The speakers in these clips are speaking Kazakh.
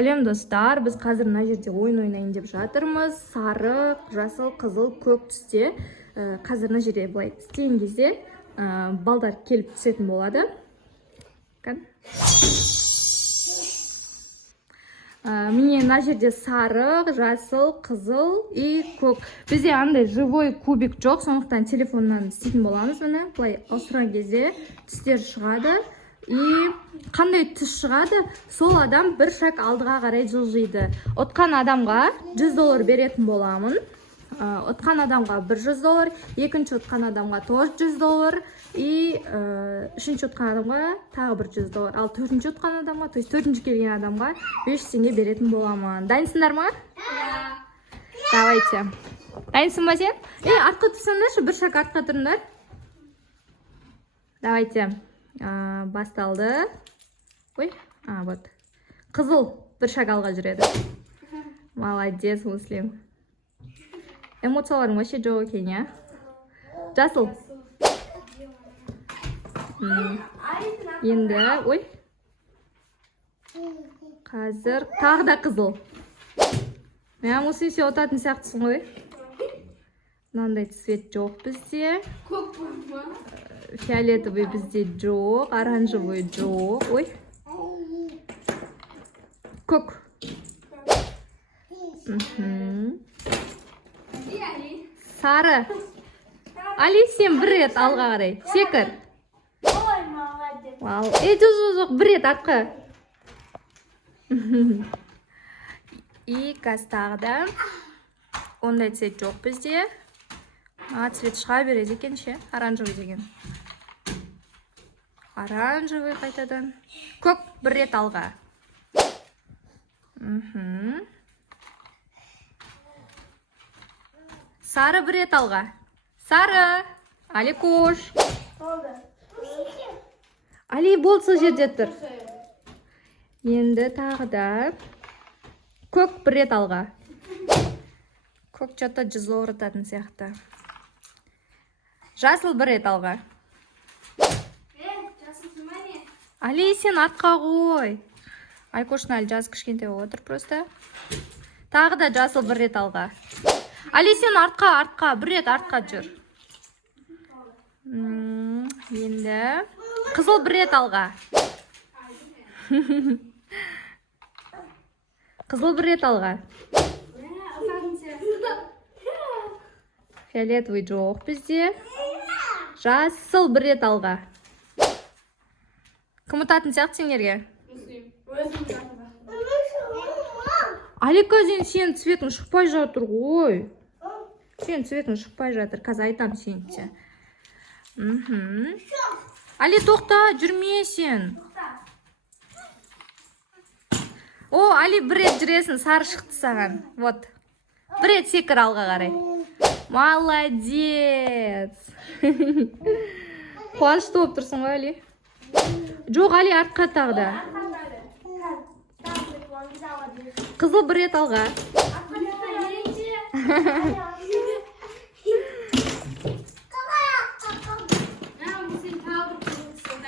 Сәлем достар, біз қазір мына жерде ойын ойнайын деп жатырмыз. Сары, жасыл, қызыл, көк түсте. Қазір мына жерде былай істеген кезде балдар келіп түсетін болады. Міне мына жерде сары, жасыл, қызыл и көк. Бізде андай живой кубик жоқ, сондықтан телефоннан істейтін боламыз. Міне былай ауыстырған кезде түстер шығады. И қандай түс шығады, сол адам бір шаг алдыға қарай жылжиды. Отқан адамға $100 беретін боламын. Отқан адамға $100, екінші отқан адамға тоже $100 и үшінші отқан адамға тағы $100. Ал төртінші отқан адамға, то есть төртінші келген адамға $500 беретін боламын. Дайынсыңдар ма? Давайте. Дайынсың ба сен? Артқа тұрсаңдаршы, бір шаг артқа тұрыңдар. Давайте. Басталды. Ой, вот. Қызыл бір шаг алға жүреді. Молодец, Муслим. Эмоцияларың вообще жоқ екен, я? Жасыл. Енді, ой. Қазір тағы да қызыл. Муслим сен отатын сияқтысың ғой. Мынандай цвет жоқ бізде. Көк бар ма? Фиолетовый бізде жоқ, оранжевый жоқ. Ой. Көк. Сары. Али, сен бір рет алға қарай. Секір. Ой, молодец. Жоқ, бір рет артқа. И қазір да ондай цвет жоқ бізде. Цвет шыға береді екен ше, оранжевый деген. Оранжевый қайтадан. Көк бір рет алға. Сары бір рет алға. Сары. Али кош. Али бол сол жерде тұр. Енді тағы да. Көк бір рет алға. Көк жата $100 ұтатын сияқты. Жасыл бір рет алға. Али, сен артқа қой. Айкошын әлі жас кішкентай отыр просто. Тағы да жасыл бір рет алға. Али, сен артқа, бір рет артқа жүр. Енді қызыл бір рет алға. Қызыл бір рет алға. Фиолетовый жоқ бізде. Жасыл бір рет алға. Кім ұтатын сияқты сендерге? Алика, сен цветің шықпай жатыр ғой. Сен цветің шықпай жатыр. Қазір айтам сенде. Али, тоқта, жүрме сен. О, Али, бір рет жүресің, сары шықты саған. Вот. Бір рет секір алға қарай. Молодец. Қуанышты болып тұрсың ғой, Али? Жоқ, Али, артқа тағы да. Қызыл бір рет алға.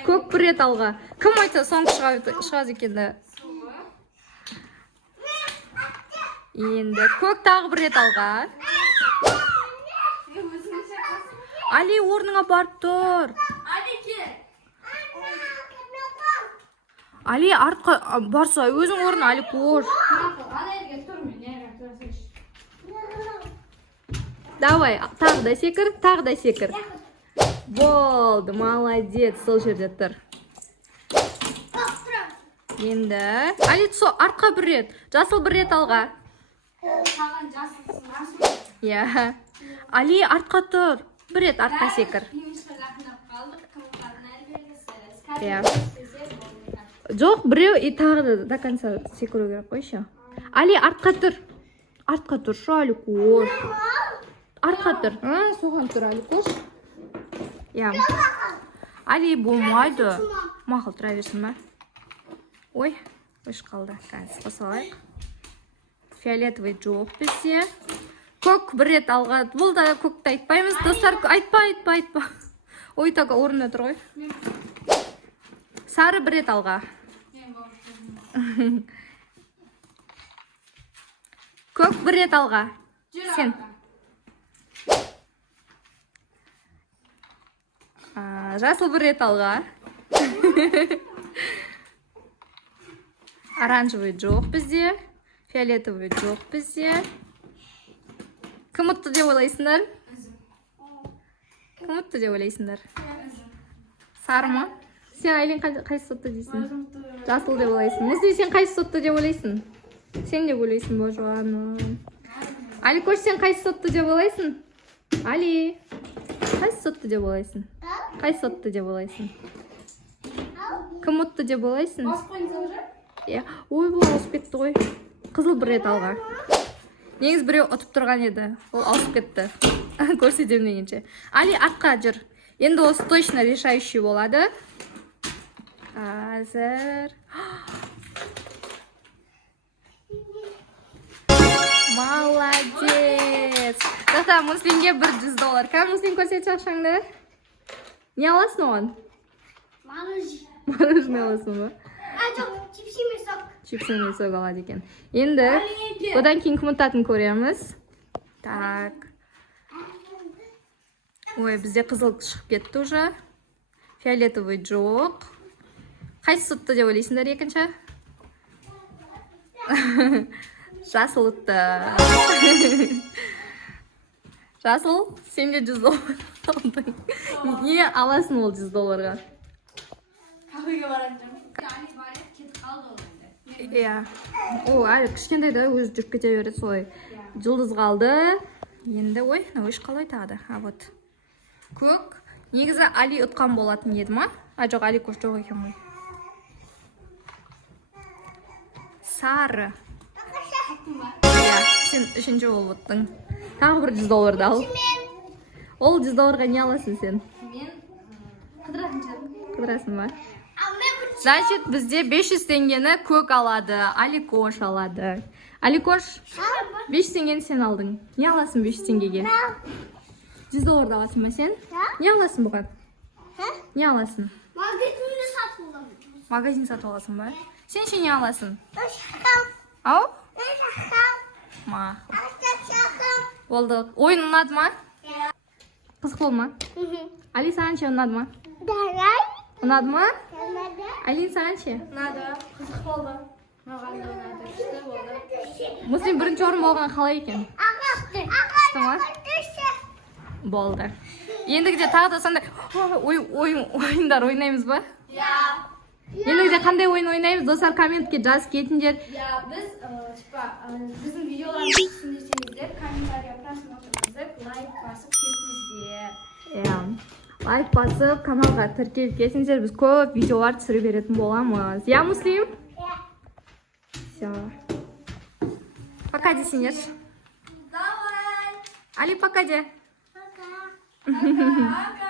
Көк бір рет алға. Кім айтса соңғы шығады екен да. Енді көк тағы бір рет алға. Али, орныңа барып тұр. Али, артқа барса, өзің орны, Али, кош. Давай, тағы да секір, тағы да секір. Болды, молодец, сол жерде тұр. Енді, Али, артқа бір рет, жасыл бір рет алға. Я. Али, артқа тұр. Бір рет артқа секір. Жоқ, біреу и тағы до конца секіру керек қой еще. Али, артқа тұр. Артқа тұр, шу, Али, кош. Артқа тұр. Соған тұр, Али, кош. Я. Али, болмайды. Мақыл тұра берсін ба? Ой, өш қалды. Қазір қосалайық. Фиолетовый жоқ бізде. Көк бір рет алға. Бұл да көкті айтпаймыз. Достар, айтпа. Ой, тағы орында тұр ғой. Сары бір рет алға. Көк бір рет алға. Сен. Жасыл бір рет алға. Оранжевый жоқ бізде. Фиолетовый жоқ бізде. Кім ұтты деп ойлайсыңдар? Кім ұтты деп ойлайсыңдар? Сары ма? Сен Айлин қайсы ұтты дейсің? Жасыл деп ойлайсың. Мұзды сен қайсы ұтты деп ойлайсың? Сен деп ойлайсың ба жуаным? Али Кош, сен қайсы ұтты деп ойлайсың? Али, қайсы ұтты деп ойлайсың? Қайсы ұтты деп ойлайсың? Кім ұтты деп ойлайсың? Ой, бұл ауысып кетті ғой. Қызыл бір рет алға. Негіз біреу ұтып тұрған еді. Ол ауысып кетті. Көрсетем дегенше. Али, аққа жүр. Енді осы точно решающий болады. Азыр. Молодец. Жақта Муслимге $100. Кәм Муслим көрсетші ақшаңды? Не аласың оған? Мороженое аласың ба? Чипсы мен сок алады екен. Енді одан кейін кім ұтатынын көреміз. Так. Ой, бізде қызыл шығып кетті уже. Фиолетовый жоқ. Қайсы ұтты деп ойлайсыңдар екінші? Жасыл ұтты. Жасыл, сенде $100 алдың. Не аласың ол $100-ға? Кафеге баратырмын. Али барып кетіп қалды ол енді. Иә. О, әлі кішкентайда өзі жүріп кете береді солай. Жұлдыз қалды. Енді ой, өш қалай тағы. Вот. Көк. Негізі Али ұтқан болатын еді ма? Жоқ, Али Кош жоқ екен ғой. Сары. Иә, сен үшінші болып ұттың. Тағы бір $100 ал. Ол $100-ға не аласың сен? Мен Қыдырасың ба? Значит, бізде 500 теңгені көк алады, Али Кош алады. Али Кош, 500 теңгені сен алдың. Не аласың 500 теңгеге? $100 аласың ба сен? Не аласың бұған? Не аласың? магазинді сатып аламын. Магазин сатып аласың ба? Сен ше не аласың? Ау? Мақұл. Болды. Ойын ұнады ма? Қызық болды ма? Али, саған ше ұнады ма? Ұнады ма? Алин, саған ше? Ұнады, қызық болды. Маған да ұнады, күшті болды. Муслим бірінші орын болған қалай екен? Күшті ма? Болды. Ендігіде тағы да сондай ойындар ойнаймыз ба? Ендігіде қандай ойын ойнаймыз? Достар, комментке жазып кетіңдер. Біз, біздің видеоларымызды түсіндірсеңіздер, комментария просмотрыңызды лайк басып кетіңіздер. Лайк басып, каналға тіркеліп кетіңіздер. Біз көп видеолар түсіре беретін боламыз. Я, Муслим? Все. Пока десеңдер. Давай! Али, пока де. Пока!